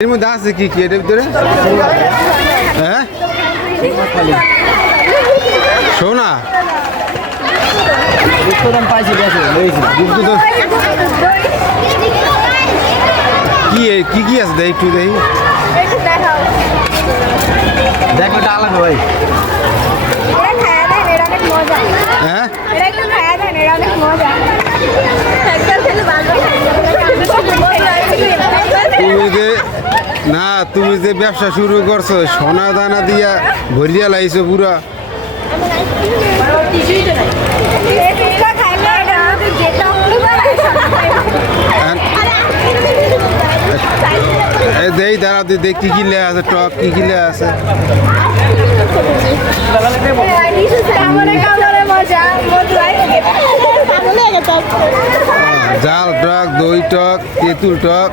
এর মধ্যে আছে কি কি এটার ভিতরে? হ্যাঁ, সোনা দুগ্ধ তো কি কি আছে দেখ একটু দেখি। দেখো এটা আলাদা ভাই। হ্যাঁ, তুমি যে ব্যবসা শুরু করছো সোনা দানা দিয়া ভরিয়া লাইছো পুরা। দেই দাঁড়া তুই দেখ কি কি লেয়া আছে, টপ কি কি লেয়া আছে। জাল টক, দই টক, তেঁতুল টক।